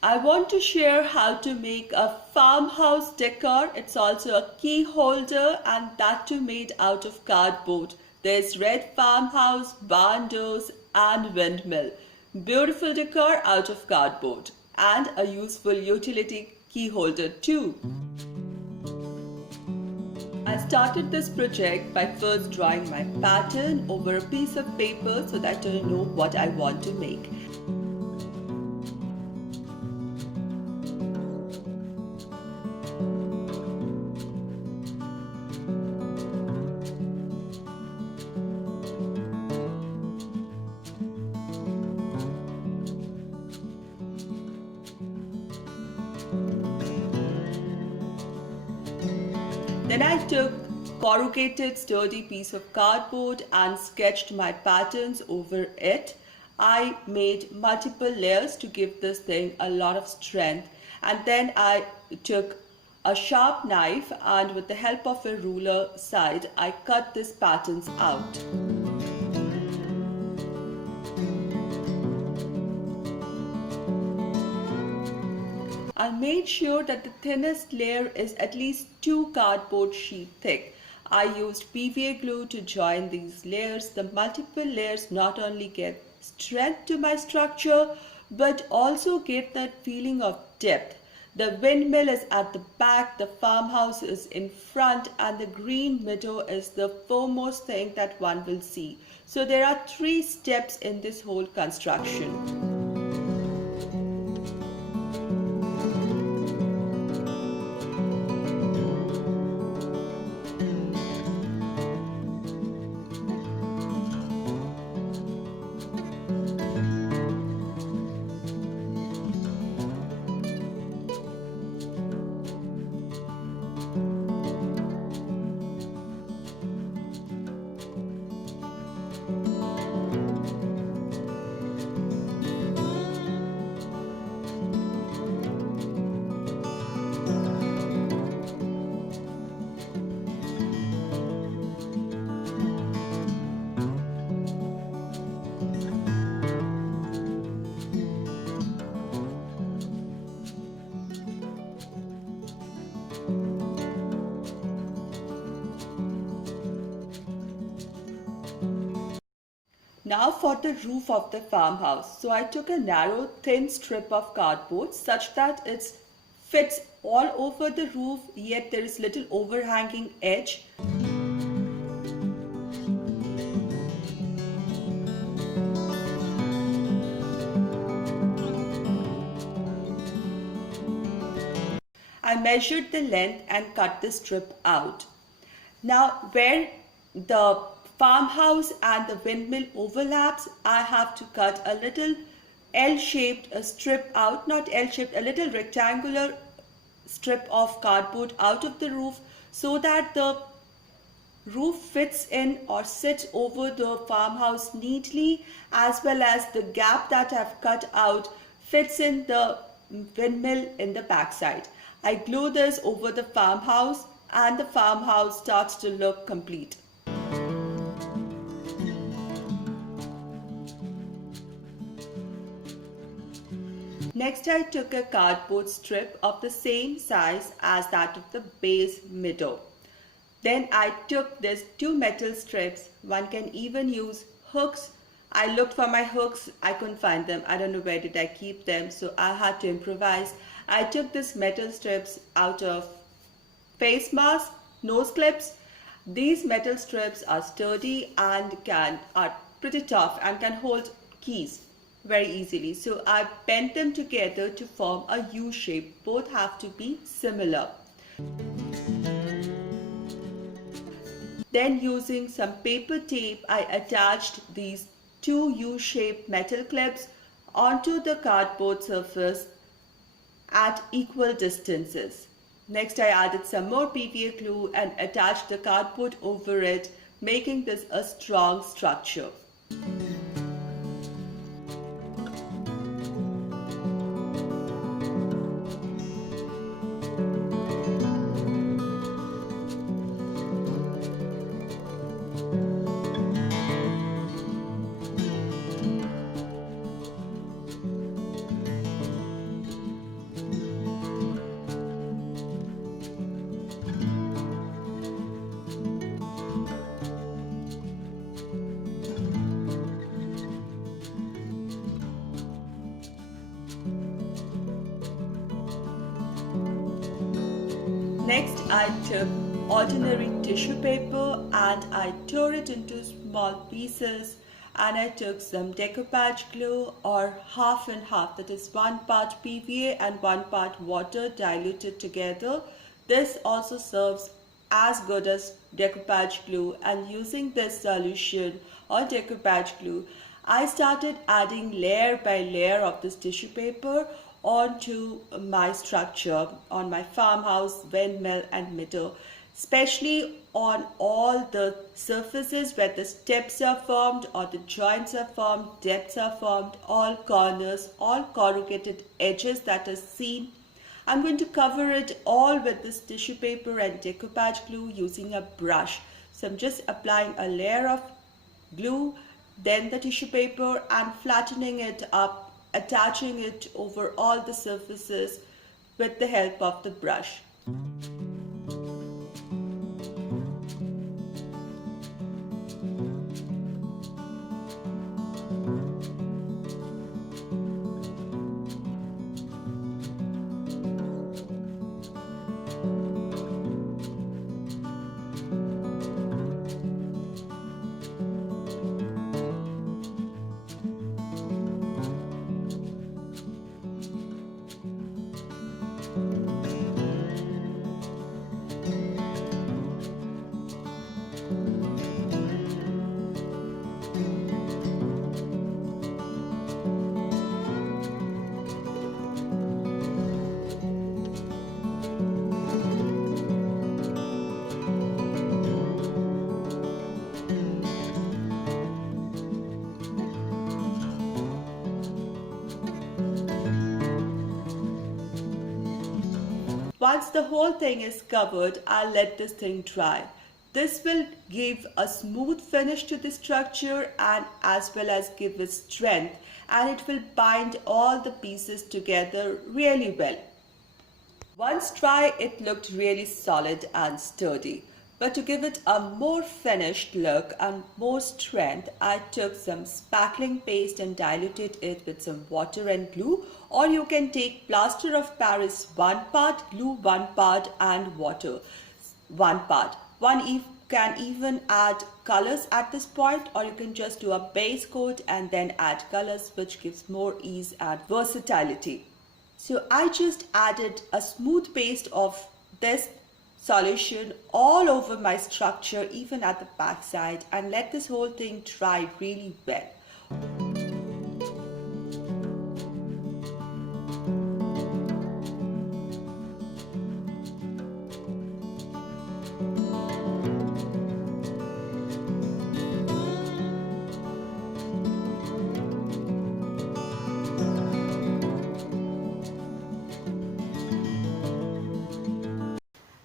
I want to share how to make a farmhouse decor. It's also a key holder and that too made out of cardboard. There's red farmhouse, barn doors and windmill. Beautiful decor out of cardboard and a useful utility key holder too. I started this project by first drawing my pattern over a piece of paper so that I know what I want to make. Then I took corrugated sturdy piece of cardboard and sketched my patterns over it. I made multiple layers to give this thing a lot of strength, and then I took a sharp knife and with the help of a ruler side I cut these patterns out. I made sure that the thinnest layer is at least 2 cardboard sheet thick. I used PVA glue to join these layers. The multiple layers not only get strength to my structure but also get that feeling of depth. The windmill is at the back, the farmhouse is in front, and the green meadow is the foremost thing that one will see. So there are 3 steps in this whole construction. Now for the roof of the farmhouse. So I took a narrow thin strip of cardboard such that it fits all over the roof, yet there is little overhanging edge. I measured the length and cut the strip out. Now where the farmhouse and the windmill overlaps, I have to cut a little L-shaped strip out, not L-shaped, a little rectangular strip of cardboard out of the roof so that the roof fits in or sits over the farmhouse neatly, as well as the gap that I've cut out fits in the windmill in the backside. I glue this over the farmhouse and the farmhouse starts to look complete. Next, I took a cardboard strip of the same size as that of the base meadow. Then I took these 2 metal strips. One can even use hooks. I looked for my hooks, I couldn't find them. I don't know where did I keep them, so I had to improvise. I took these metal strips out of face mask, nose clips. These metal strips are sturdy and are pretty tough and can hold keys very easily. So I bent them together to form a U shape. Both have to be similar. Then using some paper tape, I attached these 2 U-shaped metal clips onto the cardboard surface at equal distances. Next, I added some more PVA glue and attached the cardboard over it, making this a strong structure. Next, I took ordinary tissue paper and I tore it into small pieces, and I took some decoupage glue, or half and half, that is 1 part PVA and 1 part water diluted together. This also serves as good as decoupage glue, and using this solution or decoupage glue, I started adding layer by layer of this tissue paper onto my structure, on my farmhouse, windmill and meadow, especially on all the surfaces where the steps are formed or the joints are formed, depths are formed, all corners, all corrugated edges that are seen. I'm going to cover it all with this tissue paper and decoupage glue using a brush. So I'm just applying a layer of glue, then the tissue paper, and flattening it up, attaching it over all the surfaces with the help of the brush. Once the whole thing is covered, I'll let this thing dry. This will give a smooth finish to the structure and as well as give it strength, and it will bind all the pieces together really well. Once dry, it looked really solid and sturdy. But to give it a more finished look and more strength, I took some spackling paste and diluted it with some water and glue, or you can take plaster of Paris 1 part, glue 1 part and water 1 part. Can even add colors at this point, or you can just do a base coat and then add colors, which gives more ease and versatility. So I just added a smooth paste of this solution all over my structure, even at the back side, and let this whole thing dry really well.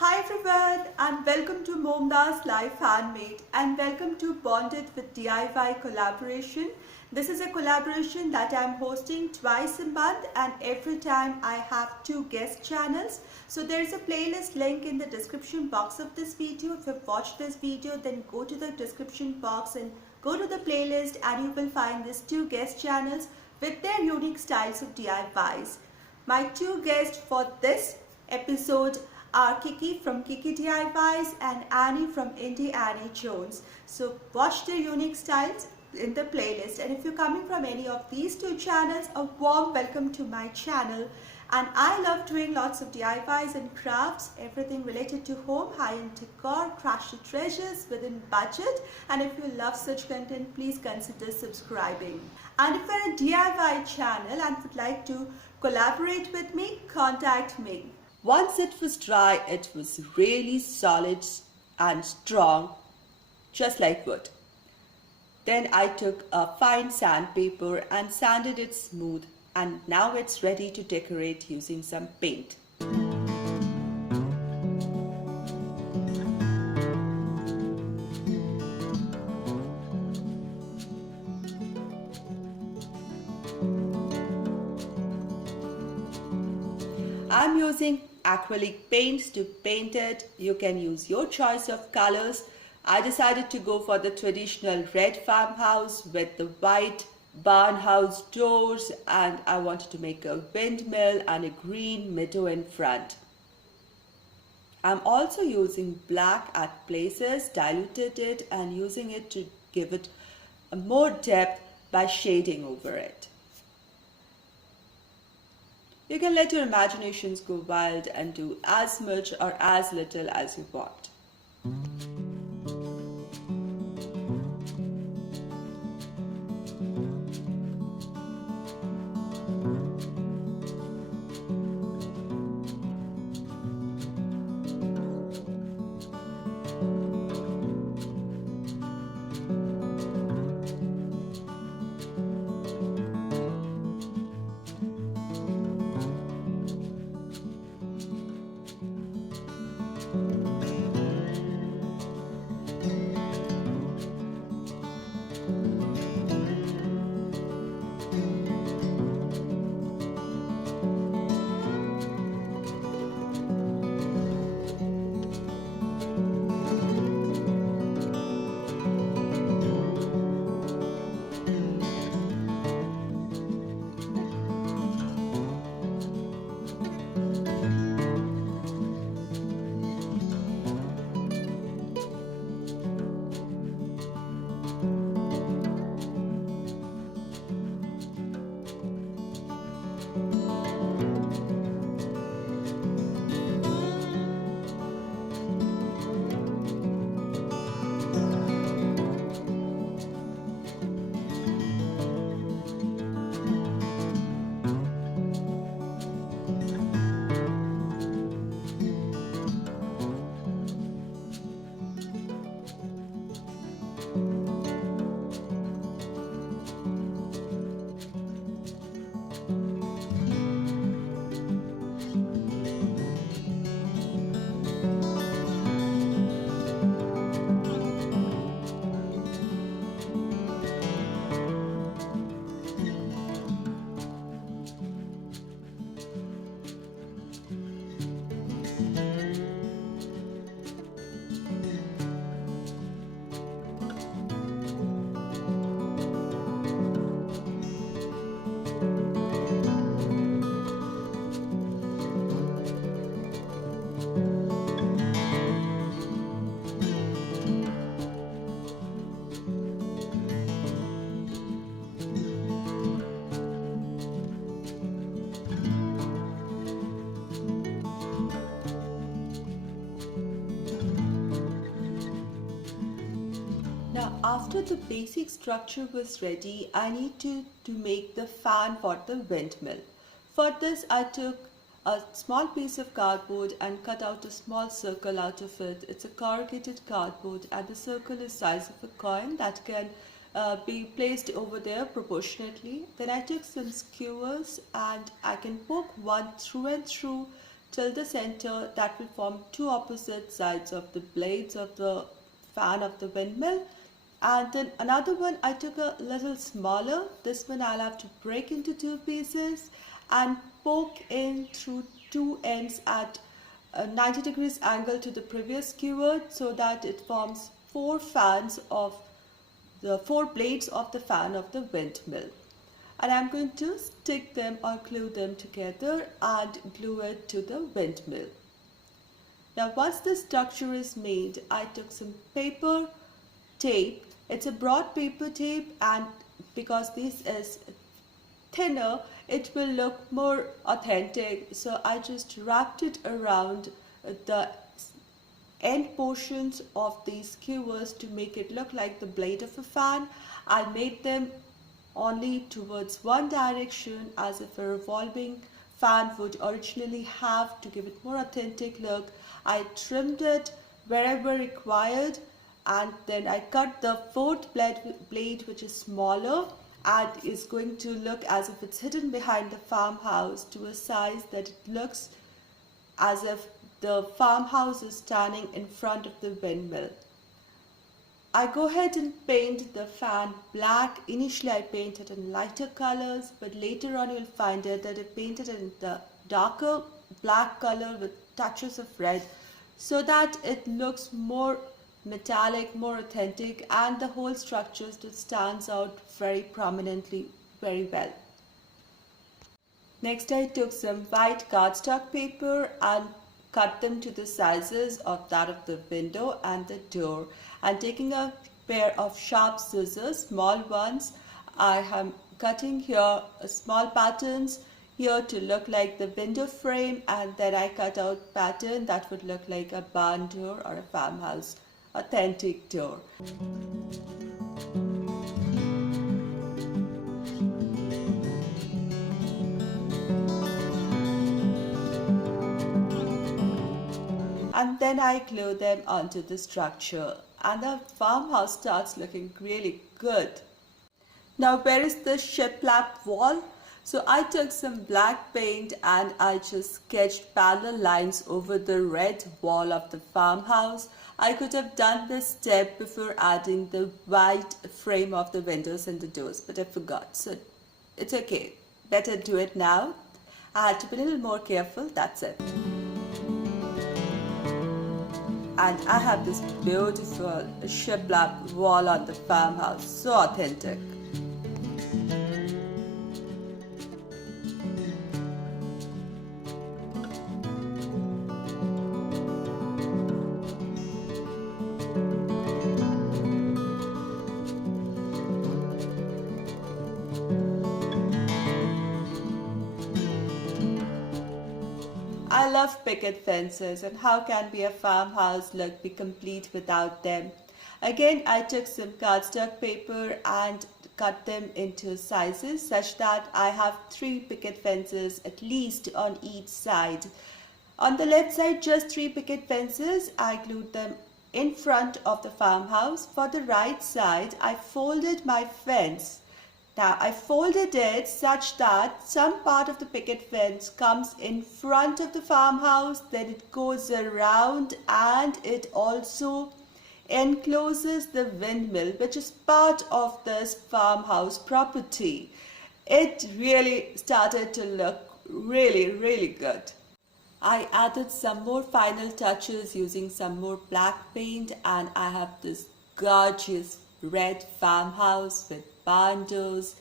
Hi everyone, and welcome to Momda's Life Handmade, and welcome to Bonded with DIY collaboration. This is a collaboration that I'm hosting twice a month, and every time I have 2 guest channels. So there is a playlist link in the description box of this video. If you've watched this video, then go to the description box and go to the playlist, and you will find these 2 guest channels with their unique styles of DIYs. My 2 guests for this episode are Kiki from Kiki DIYs and Annie from Indie Annie Jones. So watch their unique styles in the playlist, and if you're coming from any of these 2 channels, a warm welcome to my channel. And I love doing lots of DIYs and crafts, everything related to home, high-end decor, crafted treasures within budget. And if you love such content, please consider subscribing. And if you're a DIY channel and would like to collaborate with me, contact me. Once it was dry, it was really solid and strong, just like wood. Then I took a fine sandpaper and sanded it smooth, and now it's ready to decorate using some paint. I'm using acrylic paints to paint it. You can use your choice of colors. I decided to go for the traditional red farmhouse with the white barn house doors, and I wanted to make a windmill and a green meadow in front. I'm also using black at places, diluted it and using it to give it more depth by shading over it. You can let your imaginations go wild and do as much or as little as you want. Now, after the basic structure was ready, I need to make the fan for the windmill. For this, I took a small piece of cardboard and cut out a small circle out of it. It's a corrugated cardboard and the circle is size of a coin that can be placed over there proportionately. Then I took some skewers and I can poke one through and through till the center. That will form two opposite sides of the blades of the fan of the windmill. And then another one I took a little smaller. This one I'll have to break into two pieces and poke in through two ends at a 90 degrees angle to the previous skewer so that it forms four fans of the four blades of the fan of the windmill. And I'm going to stick them or glue them together and glue it to the windmill. Now once the structure is made, I took some paper tape. It's a broad paper tape, and because this is thinner, it will look more authentic. So I just wrapped it around the end portions of these skewers to make it look like the blade of a fan. I made them only towards one direction as if a revolving fan would originally have to give it more authentic look. I trimmed it wherever required and then I cut the fourth blade which is smaller and is going to look as if it's hidden behind the farmhouse to a size that it looks as if the farmhouse is standing in front of the windmill. I go ahead and paint the fan black. Initially I painted in lighter colors, but later on you'll find it that I painted in the darker black color with touches of red so that it looks more metallic, more authentic, and the whole structure just stands out very prominently, very well. Next I took some white cardstock paper and cut them to the sizes of that of the window and the door. And taking a pair of sharp scissors, small ones, I am cutting here small patterns here to look like the window frame, and then I cut out pattern that would look like a barn door or a farmhouse authentic door. And then I glue them onto the structure, and the farmhouse starts looking really good. Now where is the shiplap wall? So I took some black paint and I just sketched parallel lines over the red wall of the farmhouse. I could have done this step before adding the white frame of the windows and the doors, but I forgot. So it's okay. Better do it now. I had to be a little more careful, that's it. And I have this beautiful shiplap wall on the farmhouse, so authentic. I love picket fences, and how can be a farmhouse look be complete without them? Again, I took some cardstock paper and cut them into sizes such that I have 3 picket fences at least on each side. On the left side, just 3 picket fences. I glued them in front of the farmhouse. For the right side, I folded my fence. Now I folded it such that some part of the picket fence comes in front of the farmhouse, then it goes around and it also encloses the windmill, which is part of this farmhouse property. It really started to look really good. I added some more final touches using some more black paint, and I have this gorgeous red farmhouse with barn doors,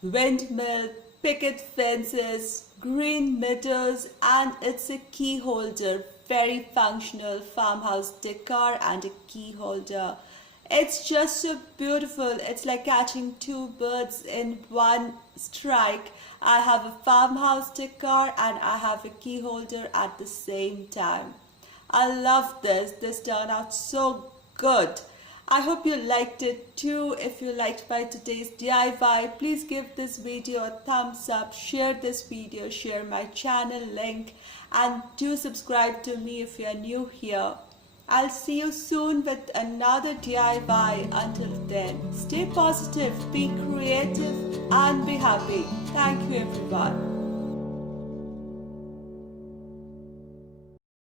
windmill, picket fences, green meadows, and it's a key holder. Very functional farmhouse decor and a key holder. It's just so beautiful. It's like catching 2 birds in one strike. I have a farmhouse decor and I have a key holder at the same time. I love this. This turned out so good. I hope you liked it too. If you liked my today's DIY, please give this video a thumbs up, share this video, share my channel link, and do subscribe to me if you are new here. I'll see you soon with another DIY. Until then, stay positive, be creative, and be happy. Thank you everyone.